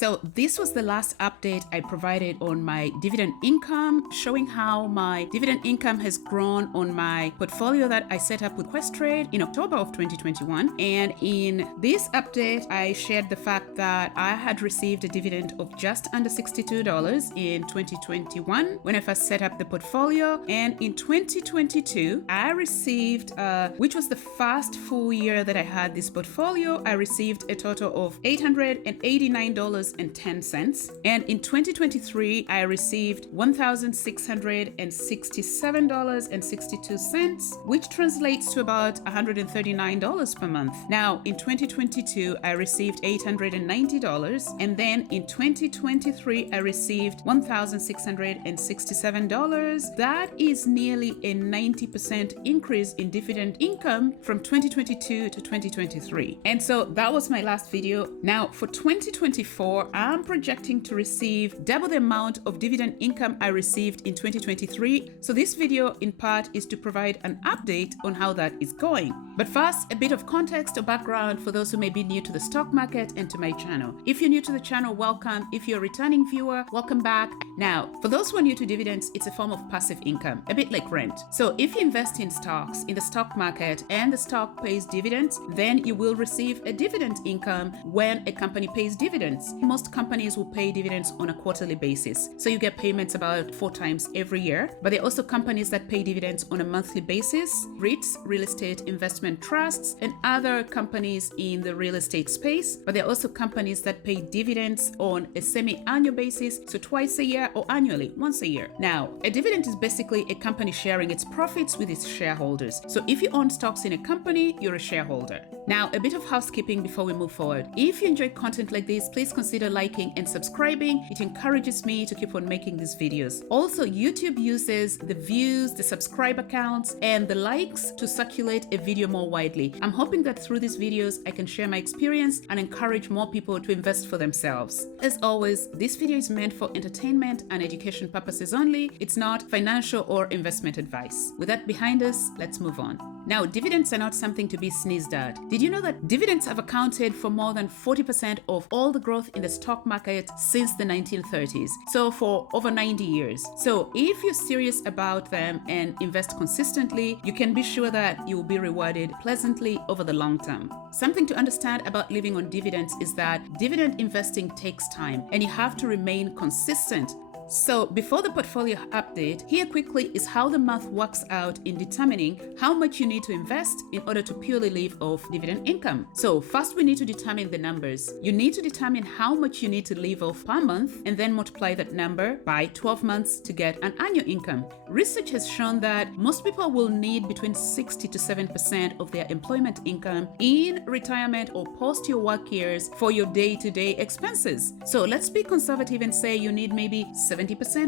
So this was the last update I provided on my dividend income, showing how my dividend income has grown on my portfolio that I set up with Questrade in October of 2021. And in this update, I shared the fact that I had received a dividend of just under $62 in 2021 when I first set up the portfolio. And in 2022, I received, which was the first full year that I had this portfolio, I received a total of $889.10. And in 2023, I received $1,667.62, which translates to about $139 per month. Now, in 2022, I received $890. And then in 2023, I received $1,667. That is nearly a 90% increase in dividend income from 2022 to 2023. And so that was my last video. Now, for 2024, I'm projecting to receive double the amount of dividend income I received in 2023. So this video in part is to provide an update on how that is going. But first, a bit of context or background for those who may be new to the stock market and to my channel. If you're new to the channel, welcome. If you're a returning viewer, welcome back. Now, for those who are new to dividends, it's a form of passive income, a bit like rent. So if you invest in stocks in the stock market and the stock pays dividends, then you will receive a dividend income when a company pays dividends. Most companies will pay dividends on a quarterly basis. So you get payments about 4 times every year. But there are also companies that pay dividends on a monthly basis, REITs, real estate investment trusts, and other companies in the real estate space. But there are also companies that pay dividends on a semi-annual basis, so twice a year or annually, once a year. Now, a dividend is basically a company sharing its profits with its shareholders. So if you own stocks in a company, you're a shareholder. Now, a bit of housekeeping before we move forward. If you enjoy content like this, please consider liking and subscribing. It encourages me to keep on making these videos. Also, YouTube uses the views, the subscriber counts, and the likes to circulate a video more widely. I'm hoping that through these videos, I can share my experience and encourage more people to invest for themselves. As always, this video is meant for entertainment and education purposes only. It's not financial or investment advice. With that behind us, let's move on. Now, dividends are not something to be sneezed at. Did you know that dividends have accounted for more than 40% of all the growth in the stock market since the 1930s? So for over 90 years. So if you're serious about them and invest consistently, you can be sure that you will be rewarded pleasantly over the long term. Something to understand about living on dividends is that dividend investing takes time and you have to remain consistent. So before the portfolio update, here quickly is how the math works out in determining how much you need to invest in order to purely live off dividend income. So first we need to determine the numbers. You need to determine how much you need to live off per month and then multiply that number by 12 months to get an annual income. Research has shown that most people will need between 60 to 7% of their employment income in retirement or post your work years for your day-to-day expenses. So let's be conservative and say you need maybe 70%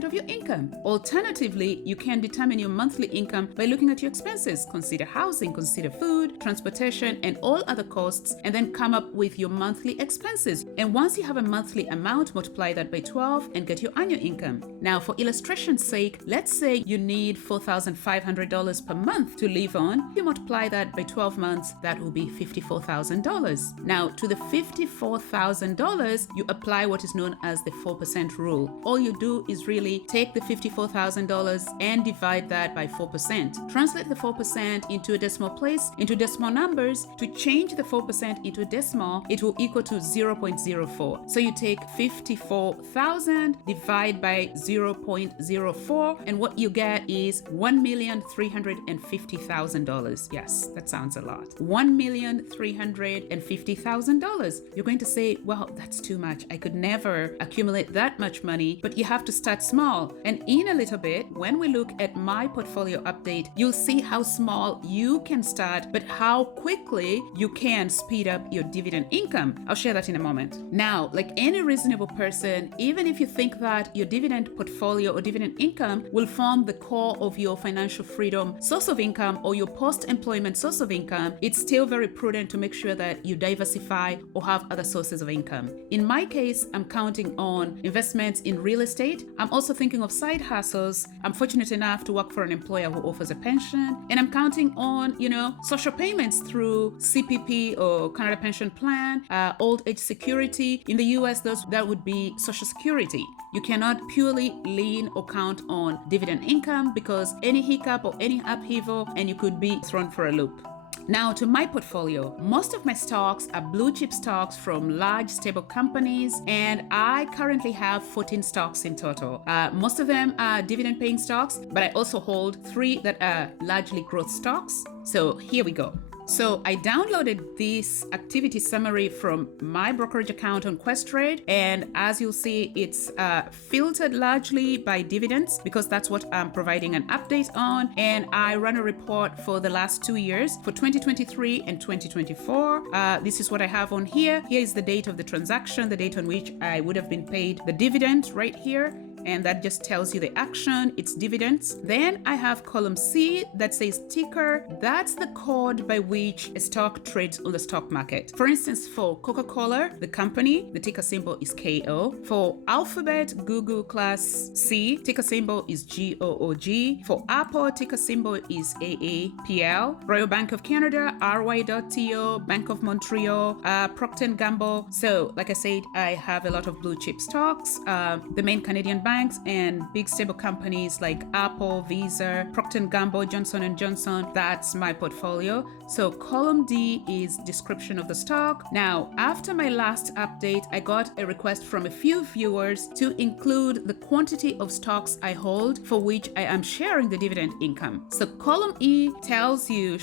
of your income. Alternatively, you can determine your monthly income by looking at your expenses. Consider housing, consider food, transportation, and all other costs, and then come up with your monthly expenses. And once you have a monthly amount, multiply that by 12 and get your annual income. Now, for illustration's sake, let's say you need $4,500 per month to live on. If you multiply that by 12 months, that will be $54,000. Now, to the $54,000, you apply what is known as the 4% rule. All you do is really take the $54,000 and divide that by 4%. Translate the 4% into a decimal place, into decimal numbers. To change the 4% into a decimal, it will equal to 0.04. So you take 54,000, divide by 0.04, and what you get is $1,350,000. Yes, that sounds a lot. $1,350,000. You're going to say, well, that's too much. I could never accumulate that much money, but you have to start small. And in a little bit, when we look at my portfolio update, you'll see how small you can start, but how quickly you can speed up your dividend income. I'll share that in a moment. Now, like any reasonable person, even if you think that your dividend portfolio or dividend income will form the core of your financial freedom source of income or your post-employment source of income, it's still very prudent to make sure that you diversify or have other sources of income. In my case, I'm counting on investments in real estate it. I'm also thinking of side hustles. I'm fortunate enough to work for an employer who offers a pension, and I'm counting on, social payments through CPP or Canada Pension Plan, old age security. In the US, that would be Social Security. You cannot purely lean or count on dividend income because any hiccup or any upheaval and you could be thrown for a loop. Now to my portfolio, most of my stocks are blue chip stocks from large stable companies, and I currently have 14 stocks in total. Most of them are dividend paying stocks, but I also hold 3 that are largely growth stocks. So here we go. So I downloaded this activity summary from my brokerage account on Questrade, and as you'll see, it's filtered largely by dividends because that's what I'm providing an update on, and I run a report for the last 2 years for 2023 and 2024. This is what I have on here. Here is the date of the transaction, the date on which I would have been paid the dividend right here. And that just tells you the action, it's dividends. Then I have column C that says ticker. That's the code by which a stock trades on the stock market. For instance, for Coca-Cola, the company, the ticker symbol is KO. For Alphabet, Google class C, ticker symbol is GOOG. For Apple, ticker symbol is AAPL. Royal Bank of Canada, RY.TO, Bank of Montreal, Procter & Gamble. So like I said, I have a lot of blue chip stocks. The main Canadian banks and big stable companies like Apple, Visa, Procter & Gamble, Johnson & Johnson. That's my portfolio. So column D is description of the stock. Now, after my last update, I got a request from a few viewers to include the quantity of stocks I hold for which I am sharing the dividend income. So column E shows you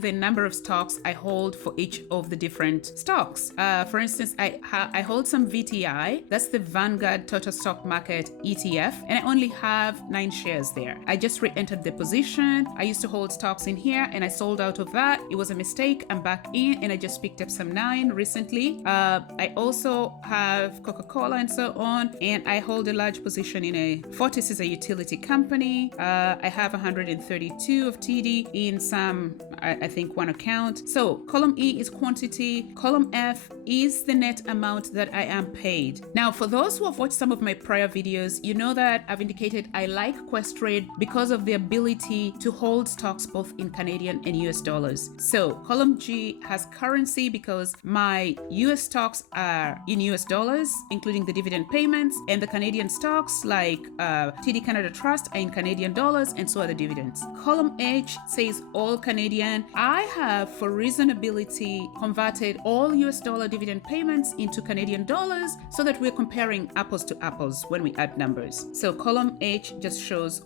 the number of stocks I hold for each of the different stocks. For instance, I hold some VTI. That's the Vanguard Total Stock Market ETF, and I only have 9 shares there. I just re-entered the position. I used to hold stocks in here and I sold out of that. It was a mistake. I'm back in and I just picked up some 9 recently. I also have Coca-Cola and so on, and I hold a large position in Fortis is a utility company. I have 132 of TD in some, I think, one account. So column E is quantity. Column F is the net amount that I am paid. Now, for those who have watched some of my prior videos, you know that I've indicated I like Questrade because of the ability to hold stocks both in Canadian and US dollars. So column G has currency because my US stocks are in US dollars, including the dividend payments, and the Canadian stocks like TD Canada Trust are in Canadian dollars, and so are the dividends. Column H says all Canadian. I have, for reasonability, converted all US dollar dividend payments into Canadian dollars so that we're comparing apples to apples when we add numbers. So column H just shows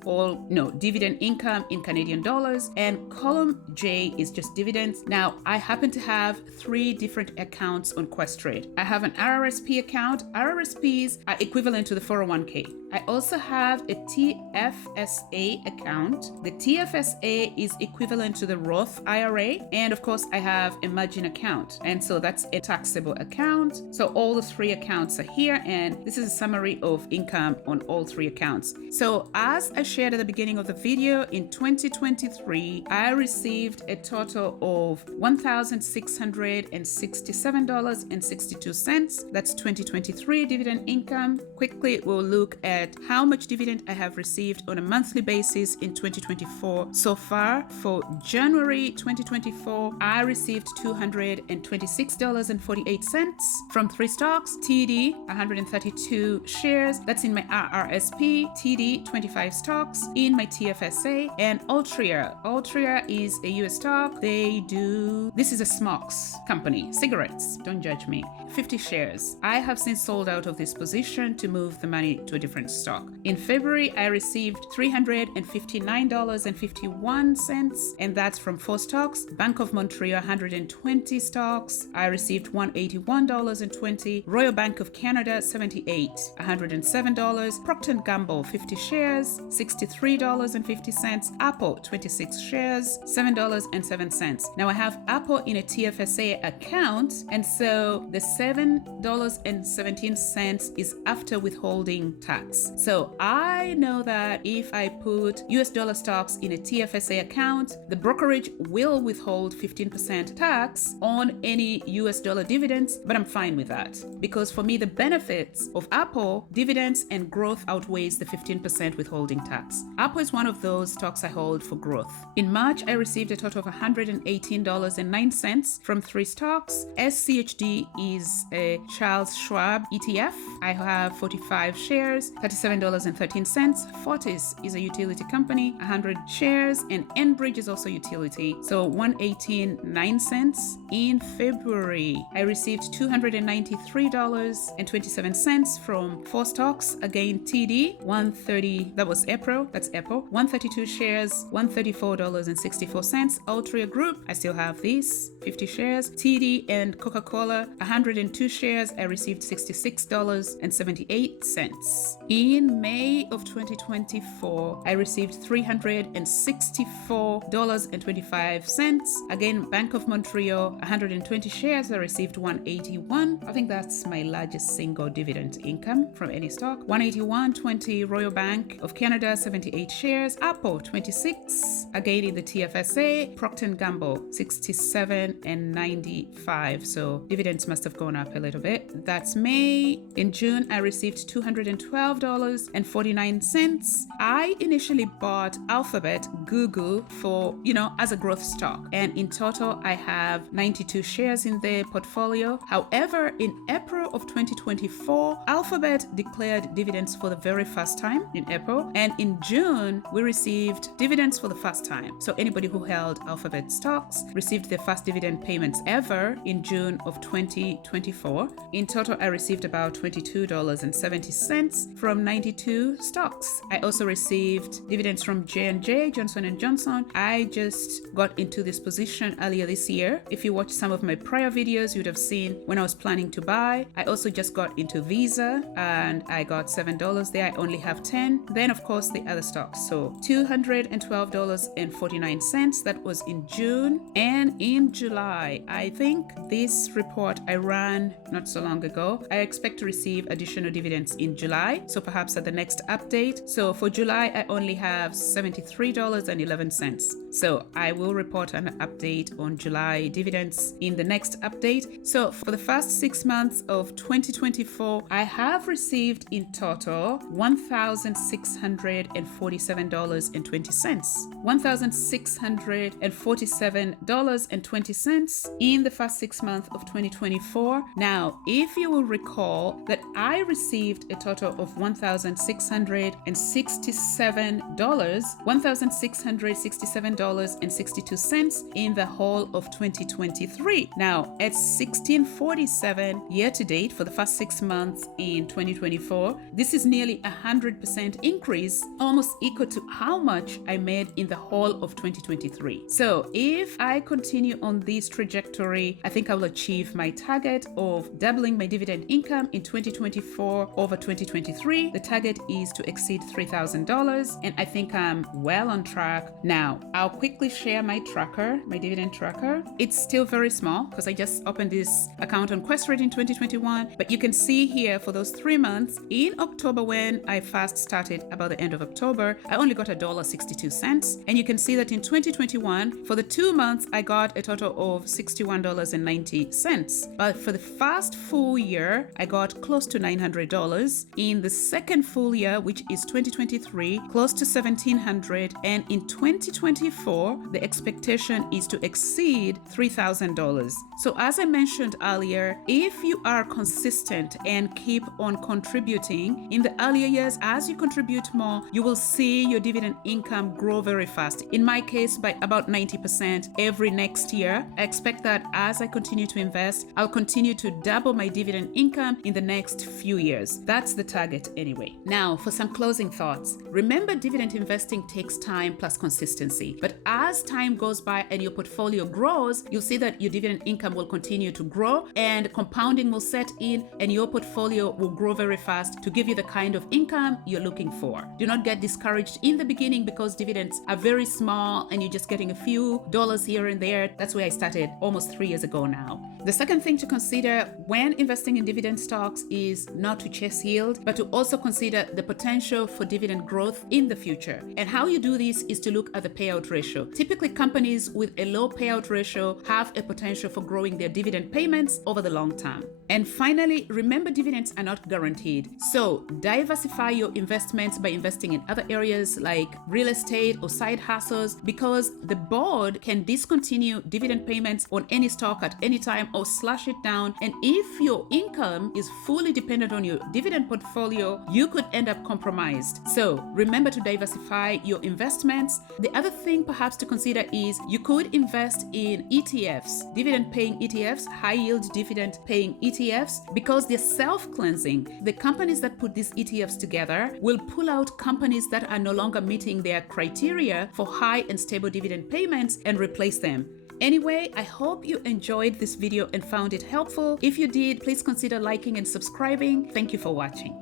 dividend income in Canadian dollars, and column J is just dividends. Now, I happen to have 3 different accounts on Questrade. I have an RRSP account. RRSPs are equivalent to the 401k. I also have a TFSA account. The TFSA is equivalent to the Roth IRA, and of course I have a margin account, and so that's a taxable account. So all the 3 accounts are here, and this is a summary of income on all 3 accounts. So as I shared at the beginning of the video, in 2023 I received a total of $1,667.62. That's 2023 dividend income. Quickly we'll look at how much dividend I have received on a monthly basis in 2024 so far. For January 2024, I received $226.48 from 3 stocks. TD 132 shares, that's in my RRSP. TD 25 stocks in my TFSA. And Altria is a US stock. This is a smokes company, cigarettes, don't judge me. 50 shares. I have since sold out of this position to move the money to a different stock. In February, I received $359.51, and that's from 4 stocks. Bank of Montreal 120 stocks. I received $181.20. Royal Bank of Canada 78, $107. Procter & Gamble 50 shares, $63.50. Apple 26 shares, $7.07. cents. Now I have Apple in a TFSA account, and so the $7.17 is after withholding tax. So I know that if I put US dollar stocks in a TFSA account, the brokerage will withhold 15% tax on any US dollar dividends, but I'm fine with that because for me, the benefits of Apple dividends and growth outweighs the 15% withholding tax. Apple is one of those stocks I hold for growth. In March, I received a total of $118.09 from 3 stocks. SCHD is a Charles Schwab ETF. I have 45 shares, $37.13. Fortis is a utility company, 100 shares, and Enbridge is also utility. So $118.09. In February, I received $293.27 from 4 stocks. Again, TD, 130, that was April, that's Apple, 132 shares, $134.64. Altria Group, I still have these, 50 shares. TD and Coca-Cola, 102 shares, I received $66.78. In May of 2024, I received $364.25. Again, Bank of Montreal, 120 shares, I received $181. I think that's my largest single dividend income from any stock. $181.20. Royal Bank of Canada, 78 shares. Apple, 26. Again in the TFSA. Procter & Gamble, 67.95. So dividends must have gone up a little bit. That's May. In June, I received $212.49. I initially bought Alphabet, Google for, as a growth stock. And in total, I have 92 shares in the portfolio. However, in April of 2024, Alphabet declared dividends for the very first time in April. And in June, we received dividends for the first time. So anybody who held Alphabet stocks received their first dividend payments ever in June of 2024. In total, I received about $22.70 from 92 stocks. I also received dividends from J&J, Johnson & Johnson. I just got into this position earlier this year. If you watch some of my prior videos, you'd have seen when I was planning to buy. I also just got into Visa and I got $7 there. I only have 10. Then of course the other stocks. So $212.49. That was in June. And in July, I think this report I ran not so long ago, I expect to receive additional dividends in July. So perhaps at the next update. So for July, I only have $73.11. So I will report an update on July dividends in the next update. So for the first 6 months of 2024, I have received in total $1,647.20. $1,647.20 in the first 6 months of 2024. Now, if you will recall that I received a total of $1,667.62 in the whole of 2023. Now, at $16.47 year to date for the first 6 months in 2024, this is nearly 100% increase, almost equal to how much I made in the whole of 2023. So if I continue on this trajectory, I think I will achieve my target of doubling my dividend income in 2024 over 2023. The target is to exceed $3,000, and I think I'm well on track. Now, I'll quickly share my tracker, my dividend tracker. It's still very small because I just opened this account on Questrade in 2021, but you can see here for those 3 months, in October when I first started about the end of October, I only got $1.62. And you can see that in 2021, for the 2 months, I got a total of $61.90. But for the first full year, I got close to $900. In the second full year, which is 2023, close to $1,700. And in 2024, the expectation is to exceed $3,000. So as I mentioned earlier, if you are consistent and keep on contributing in the earlier years, as you contribute more, you will see your dividend income grow very fast. In my case, by about 90% every next year. I expect that as I continue to invest, I'll continue to double my dividend income in the next few years. That's the target anyway. Now, for some closing thoughts. Remember, dividend investing takes time plus consistency. But as time goes by and your portfolio grows, you'll see that your dividend income will continue to grow and compounding will set in and your portfolio will grow very fast to give you the kind of income you're looking for. Do not get discouraged in the beginning because dividends are very small and you're just getting a few dollars dollars here and there. That's where I started almost 3 years ago now. The second thing to consider when investing in dividend stocks is not to chase yield, but to also consider the potential for dividend growth in the future. And how you do this is to look at the payout ratio. Typically, companies with a low payout ratio have a potential for growing their dividend payments over the long term. And finally, remember, dividends are not guaranteed. So diversify your investments by investing in other areas like real estate or side hustles, because the board can discontinue dividend payments on any stock at any time or slash it down. And if your income is fully dependent on your dividend portfolio, you could end up compromised. So remember to diversify your investments. The other thing perhaps to consider is you could invest in ETFs, dividend paying ETFs, high yield dividend paying ETFs, because they're self-cleansing. The companies that put these ETFs together will pull out companies that are no longer meeting their criteria for high and stable dividend payments and replace them. Anyway, I hope you enjoyed this video and found it helpful. If you did, please consider liking and subscribing. Thank you for watching.